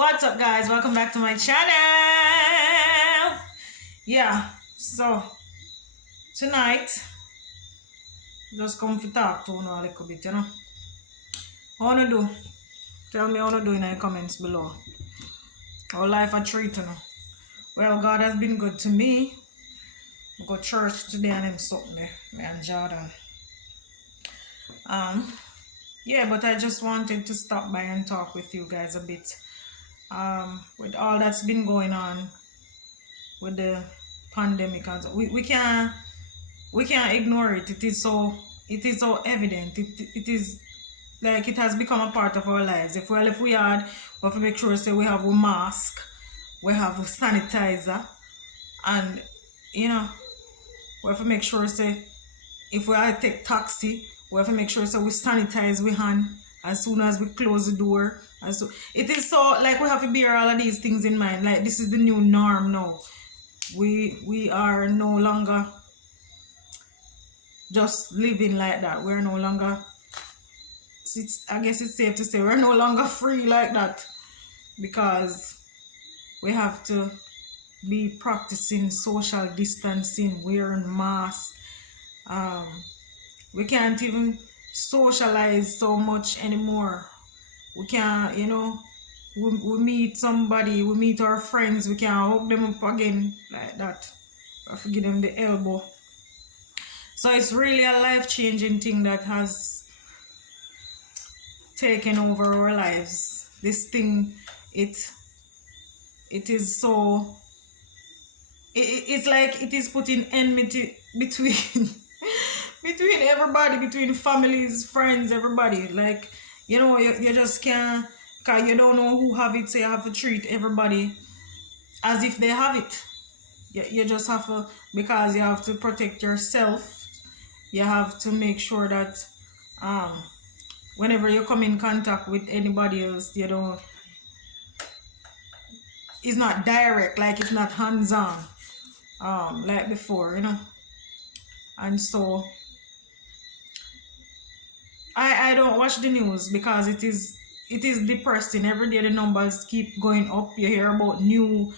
What's up, guys? Welcome back to my channel. Yeah, so tonight just come to talk to you a little bit, you know. How you do? Tell me how you do in the comments below. How life a treat, you know. Well, God has been good to me. I go to church today and him something there, me and Jordan. Yeah, but I just wanted to stop by and talk with you guys a bit. With all that's been going on with the pandemic, and we can't ignore it. It is so evident. It is like it has become a part of our lives. If we had, we have to make sure say we have a mask, we have a sanitizer, and you know we have to make sure say if we are to take taxi, we have to make sure so we sanitize we hand as soon as we close the door. And so it is so like we have to bear all of these things in mind. Like this is the new norm now. We are no longer just living like that. We're no longer, I guess it's safe to say we're no longer free like that, because we have to be practicing social distancing, wearing masks. We can't even socialize so much anymore. We can't, we meet somebody, we meet our friends, we can't hug them up again like that. We have to give them the elbow. So it's really a life-changing thing that has taken over our lives. This thing, it is so, it's like it is putting enmity between between everybody, between families, friends, everybody. Like, you just can't, because you don't know who have it, so you have to treat everybody as if they have it. You just have to, because you have to protect yourself. You have to make sure that whenever you come in contact with anybody else, it's not direct, like it's not hands-on like before, and so I don't watch the news because it is depressing. Every day the numbers keep going up. You hear about new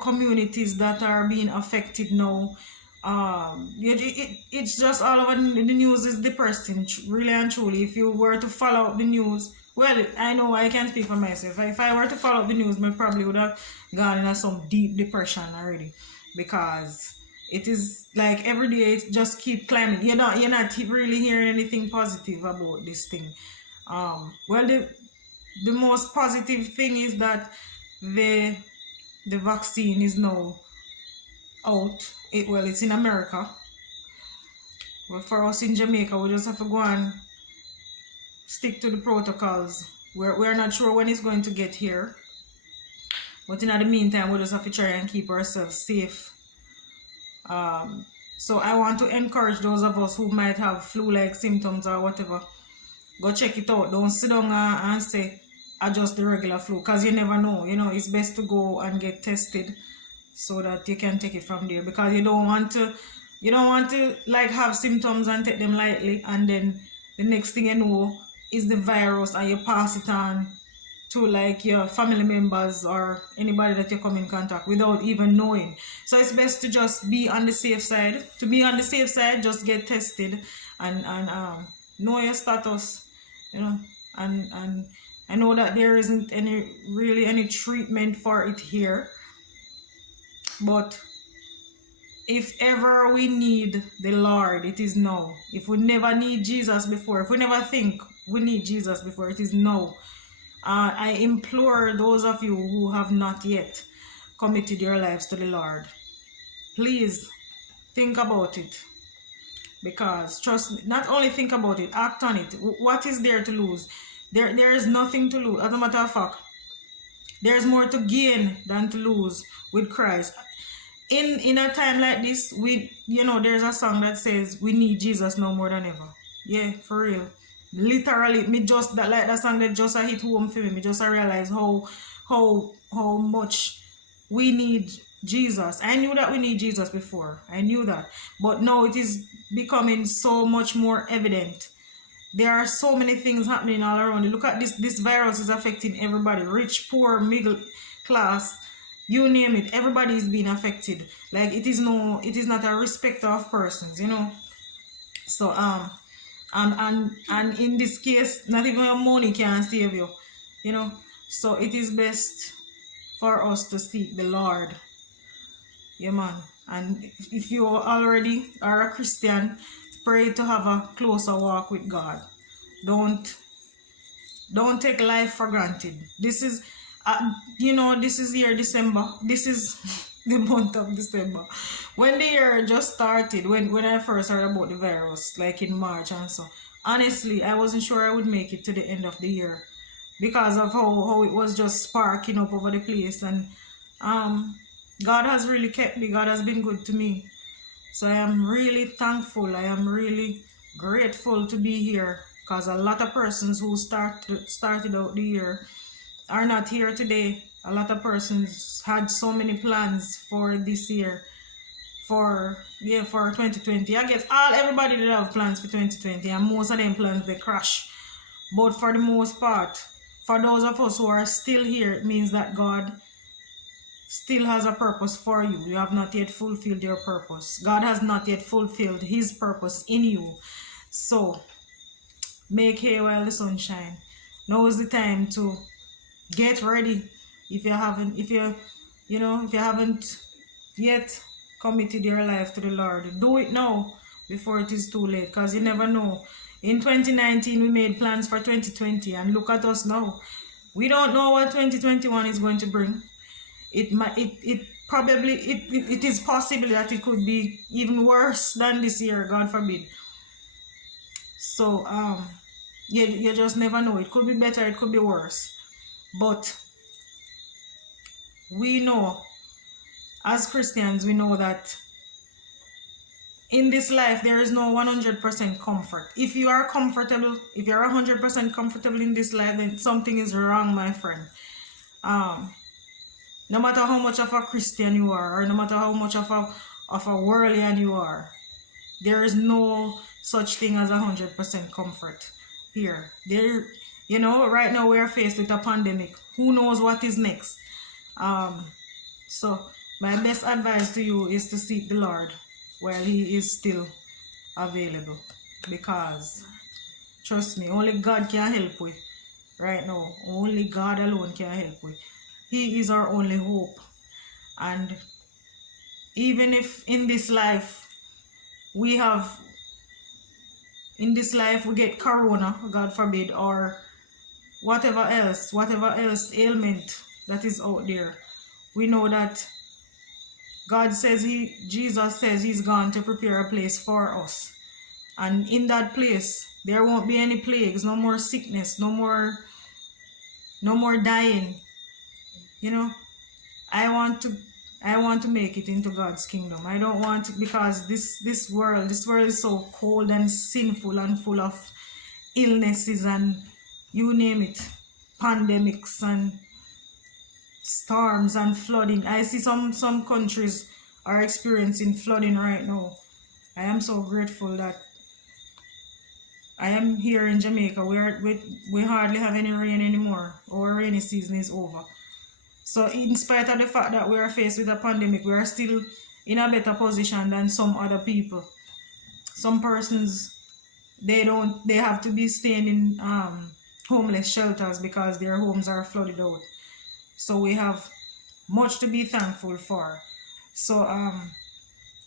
communities that are being affected now. It's just all over the news is depressing, really and truly. If you were to follow the news, well, I know I can't speak for myself. If I were to follow the news, I probably would have gone into some deep depression already, because it is like every day it just keep climbing. You're not really hearing anything positive about this thing. Well, the most positive thing is that the vaccine is now out. It's in America. But for us in Jamaica, we just have to go and stick to the protocols. We're not sure when it's going to get here, but in the meantime, we just have to try and keep ourselves safe. So I want to encourage those of us who might have flu-like symptoms or whatever, go check it out. Don't sit down and say just the regular flu, because you never know. It's best to go and get tested so that you can take it from there, because you don't want to like have symptoms and take them lightly, and then the next thing you know is the virus and you pass it on to like your family members or anybody that you come in contact without even knowing. So it's best to just be on the safe side. To be on the safe side, just get tested and know your status, and I know that there isn't any treatment for it here, but if ever we need the Lord, it is now. If we never need Jesus before, if we never think we need Jesus before, it is now. I implore those of you who have not yet committed your lives to the Lord, please think about it. Because trust me, not only think about it, act on it. What is there to lose? There is nothing to lose. As a matter of fact, there's more to gain than to lose with Christ. In a time like this, there's a song that says we need Jesus now more than ever. Yeah, for real. Literally, me just that song that just hit home for me. Me just realize how much we need Jesus. I knew that we need Jesus before. I knew that, but now it is becoming so much more evident There are so many things happening all around. Look at this virus is affecting everybody, rich, poor, middle class, you name it, everybody is being affected. Like it is not a respecter of persons, you know. So and in this case, not even your money can save you, you know. So it is best for us to seek the Lord. Yeah, man. And if you already are a Christian, pray to have a closer walk with God. Don't don't take life for granted. This is, this is year December. This is the month of December. When the year just started, when I first heard about the virus, like in March and so, honestly, I wasn't sure I would make it to the end of the year because of how it was just sparking up over the place. And um, God has really kept me. God has been good to me. So I am really thankful. I am really grateful to be here because a lot of persons who started out the year are not here today. A lot of persons had so many plans for this year, for 2020. I guess everybody did have plans for 2020, and most of them plans they crash. But for the most part, for those of us who are still here, it means that God still has a purpose for you. You have not yet fulfilled your purpose. God has not yet fulfilled his purpose in you. So make hay while the sun shines. Now is the time to get ready. If you haven't yet committed your life to the Lord, do it now before it is too late, because you never know. In 2019 we made plans for 2020, and look at us now. We don't know what 2021 is going to bring. It is possible that it could be even worse than this year, God forbid. So you just never know. It could be better, it could be worse. But we know, as Christians, we know that in this life there is no 100% comfort. If you are comfortable, if you're 100% comfortable in this life, then something is wrong, my friend. No matter how much of a Christian you are, or no matter how much of a worldlian you are, there is no such thing as 100% comfort here. Right now we are faced with a pandemic. Who knows what is next? So my best advice to you is to seek the Lord while he is still available, because trust me, only God can help with right now. Only God alone can help with. He is our only hope. And even if in this life we get corona, God forbid, or whatever else ailment that is out there, we know that Jesus says he's gone to prepare a place for us. And in that place, there won't be any plagues, no more sickness, no more dying. I want to make it into God's kingdom. I don't want to, because this world is so cold and sinful and full of illnesses and you name it, pandemics and storms and flooding. I see some countries are experiencing flooding right now. I am so grateful that I am here in Jamaica. We hardly have any rain anymore. Our rainy season is over. So in spite of the fact that we are faced with a pandemic, we are still in a better position than some other people. Some persons, they have to be staying in homeless shelters because their homes are flooded out. So we have much to be thankful for. So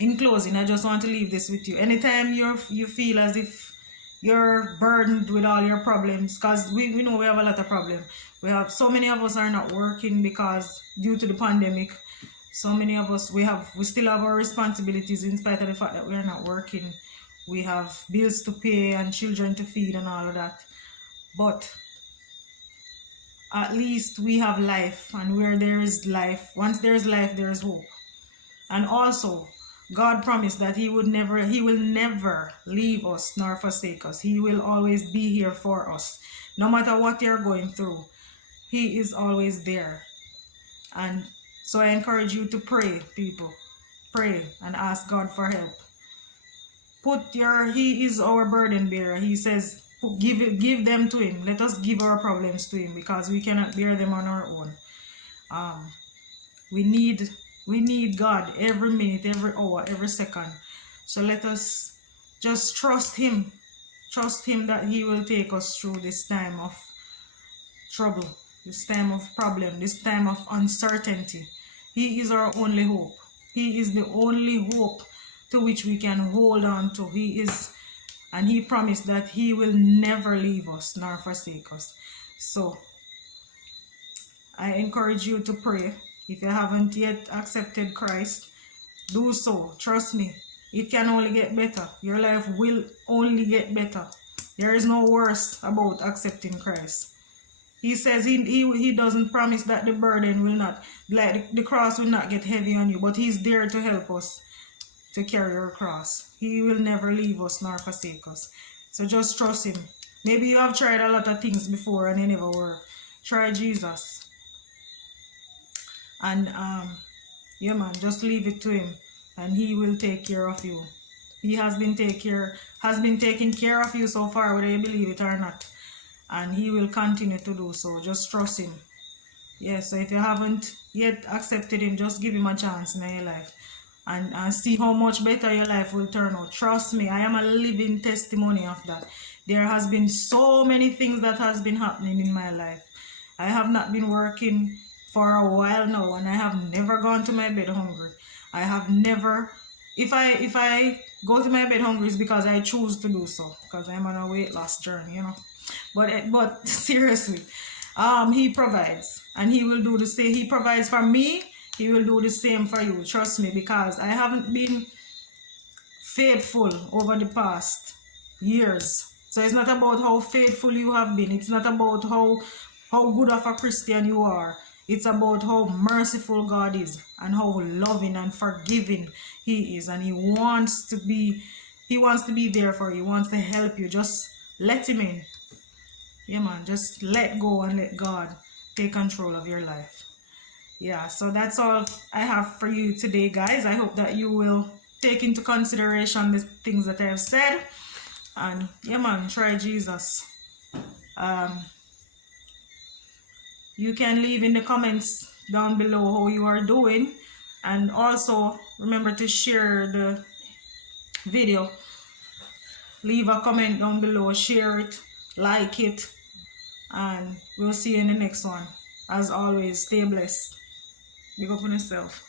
in closing, I just want to leave this with you. Anytime you feel as if you're burdened with all your problems, because we know we have a lot of problems. We have, so many of us are not working because due to the pandemic. So many of us, we still have our responsibilities in spite of the fact that we are not working. We have bills to pay and children to feed and all of that. But at least we have life, and where there is life, once there is life, there is hope. And also, God promised that he will never leave us nor forsake us. He will always be here for us. No matter what you're going through, he is always there. And so I encourage you to pray, people. Pray and ask God for help. He is our burden bearer. He says give them to him. Let us give our problems to him, because we cannot bear them on our own. um we need God every minute, every hour, every second. So let us just trust him that he will take us through this time of trouble, this time of problem, this time of uncertainty. He is our only hope. He is the only hope to which we can hold on to. He is, and he promised that he will never leave us nor forsake us. So I encourage you to pray. If you haven't yet accepted Christ, do so. Trust me, it can only get better. Your life will only get better. There is no worse about accepting Christ. He says he doesn't promise that the burden will not, like the cross will not get heavy on you, but he's there to help us to carry our cross. He will never leave us nor forsake us. So just trust him. Maybe you have tried a lot of things before and they never work. Try Jesus. And yeah man, just leave it to him and he will take care of you. He has been taking care of you so far, whether you believe it or not. And he will continue to do so. Just trust him. Yeah, so if you haven't yet accepted him, just give him a chance in your life. And see how much better your life will turn out. Trust me, I am a living testimony of that. There has been so many things that has been happening in my life. I have not been working for a while now, and I have never gone to my bed hungry. I have never, if I go to my bed hungry, it's because I choose to do so, because I'm on a weight loss journey, you know. But seriously, he provides, and he will do the same. He provides for me. He will do the same for you. Trust me, because I haven't been faithful over the past years. So it's not about how faithful you have been. It's not about how good of a Christian you are. It's about how merciful God is and how loving and forgiving he is. And he wants to be there for you. He wants to help you. Just let him in. Yeah man, just let go and let God take control of your life. Yeah, so that's all I have for you today, guys. I hope that you will take into consideration the things that I have said. And yeah man, try Jesus. You can leave in the comments down below how you are doing, and also remember to share the video. Leave a comment down below, share it, like it, and we'll see you in the next one. As always, stay blessed. Big up on yourself.